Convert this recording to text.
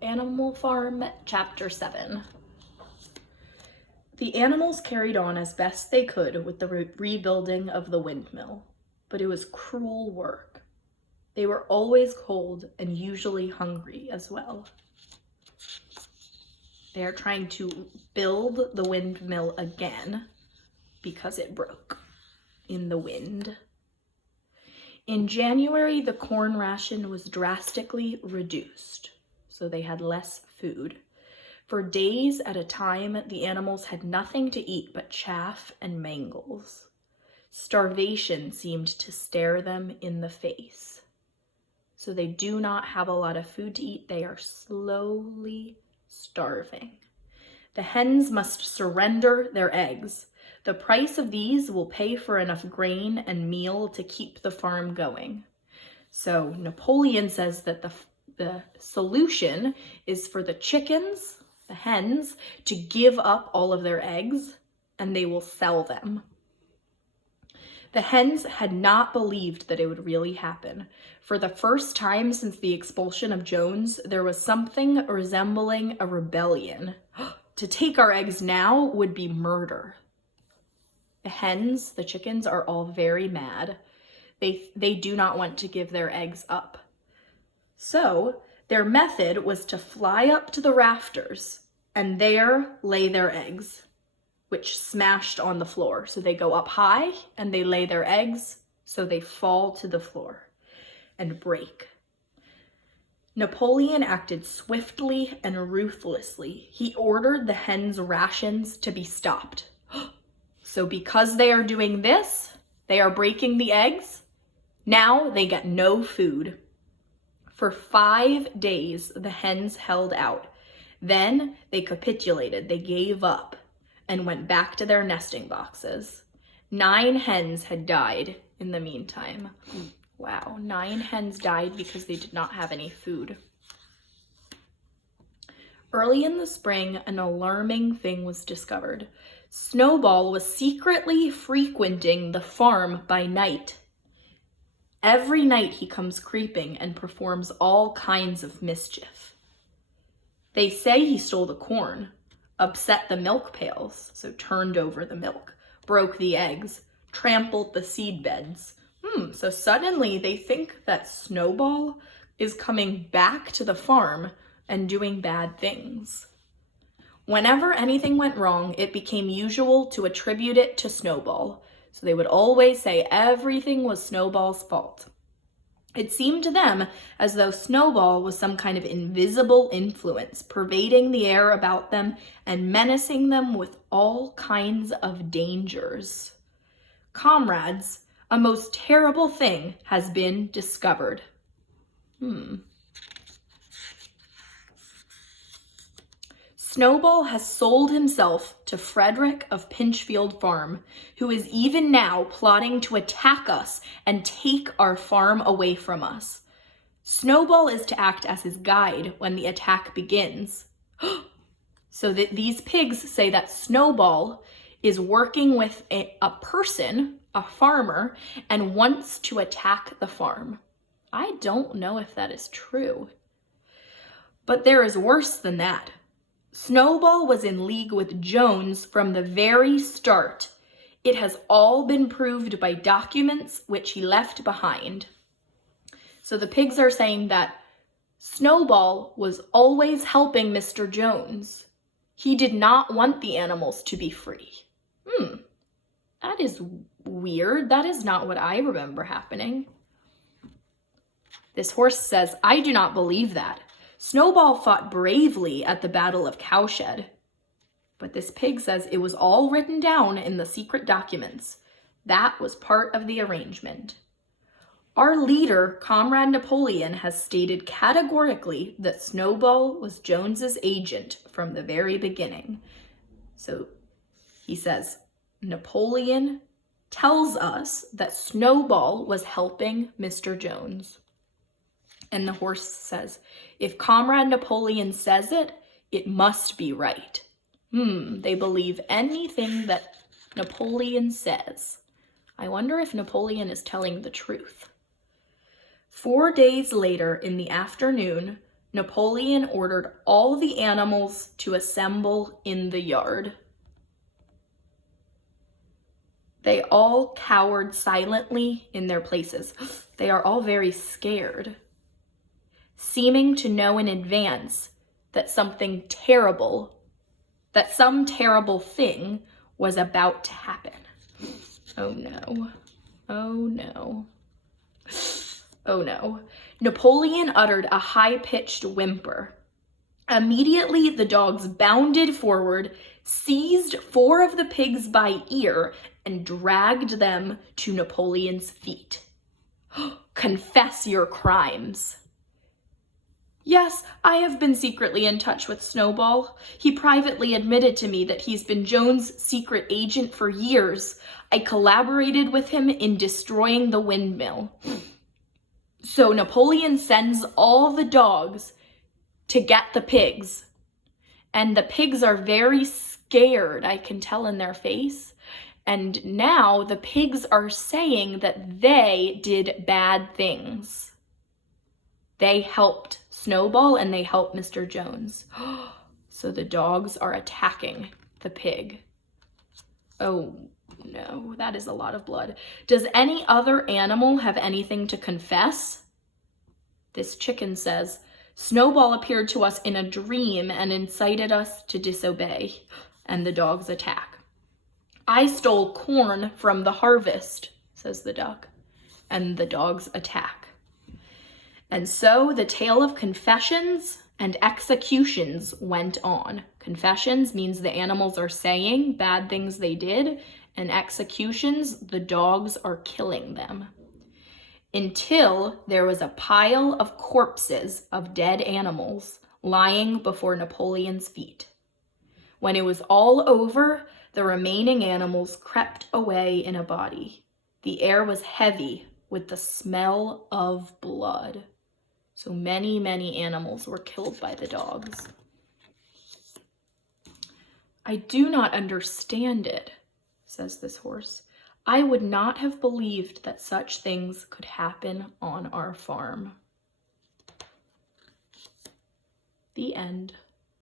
Animal Farm, Chapter 7. The animals carried on as best they could with the rebuilding of the windmill, but it was cruel work. They were always cold and usually hungry as well. They are trying to build the windmill again because it broke in the wind. In January, the corn ration was drastically reduced, so they had less food. For days at a time, the animals had nothing to eat but chaff and mangles. Starvation seemed to stare them in the face. So they do not have a lot of food to eat. They are slowly starving. The hens must surrender their eggs. The price of these will pay for enough grain and meal to keep the farm going. So Napoleon says that the solution is for the chickens, the hens, to give up all of their eggs and they will sell them. The hens had not believed that it would really happen. For the first time since the expulsion of Jones, there was something resembling a rebellion. To take our eggs now would be murder. The hens, the chickens, are all very mad. They do not want to give their eggs up. So their method was to fly up to the rafters and there lay their eggs, which smashed on the floor. So they go up high and they lay their eggs, so they fall to the floor and break. Napoleon acted swiftly and ruthlessly. He ordered the hens' rations to be stopped. So because they are doing this, they are breaking the eggs, now they get no food. For 5 days, the hens held out. Then they capitulated, they gave up and went back to their nesting boxes. 9 hens had died in the meantime. Wow, 9 hens died because they did not have any food. Early in the spring, an alarming thing was discovered. Snowball was secretly frequenting the farm by night. Every night he comes creeping and performs all kinds of mischief. They say he stole the corn, upset the milk pails, so turned over the milk, broke the eggs, trampled the seed beds. So suddenly they think that Snowball is coming back to the farm and doing bad things. Whenever anything went wrong, it became usual to attribute it to Snowball. So they would always say everything was Snowball's fault. It seemed to them as though Snowball was some kind of invisible influence, pervading the air about them and menacing them with all kinds of dangers. Comrades, a most terrible thing has been discovered. Snowball has sold himself to Frederick of Pinchfield Farm, who is even now plotting to attack us and take our farm away from us. Snowball is to act as his guide when the attack begins. So that these pigs say that Snowball is working with a person, a farmer, and wants to attack the farm. I don't know if that is true. But there is worse than that. Snowball was in league with Jones from the very start. It has all been proved by documents which he left behind. So the pigs are saying that Snowball was always helping Mr. Jones. He did not want the animals to be free. That is weird. That is not what I remember happening. This horse says, I do not believe that. Snowball fought bravely at the Battle of Cowshed. But this pig says it was all written down in the secret documents. That was part of the arrangement. Our leader, Comrade Napoleon, has stated categorically that Snowball was Jones's agent from the very beginning. So he says, Napoleon tells us that Snowball was helping Mr. Jones. And the horse says, if Comrade Napoleon says it, it must be right. They believe anything that Napoleon says. I wonder if Napoleon is telling the truth. 4 days later in the afternoon, Napoleon ordered all the animals to assemble in the yard. They all cowered silently in their places. They are all very scared, seeming to know in advance that some terrible thing was about to happen. Oh no. Oh no. Oh no. Napoleon uttered a high-pitched whimper. Immediately, the dogs bounded forward, seized 4 of the pigs by ear, and dragged them to Napoleon's feet. Confess your crimes. Yes, I have been secretly in touch with Snowball. He privately admitted to me that he's been Joan's secret agent for years. I collaborated with him in destroying the windmill. So Napoleon sends all the dogs to get the pigs. And the pigs are very scared, I can tell in their face. And now the pigs are saying that they did bad things. They helped Snowball and they helped Mr. Jones. So the dogs are attacking the pig. Oh no, that is a lot of blood. Does any other animal have anything to confess? This chicken says, Snowball appeared to us in a dream and incited us to disobey. And the dogs attack. I stole corn from the harvest, says the duck. And the dogs attack. And so the tale of confessions and executions went on. Confessions means the animals are saying bad things they did, and executions, the dogs are killing them. Until there was a pile of corpses of dead animals lying before Napoleon's feet. When it was all over, the remaining animals crept away in a body. The air was heavy with the smell of blood. So many, many animals were killed by the dogs. I do not understand it, says this horse. I would not have believed that such things could happen on our farm. The end.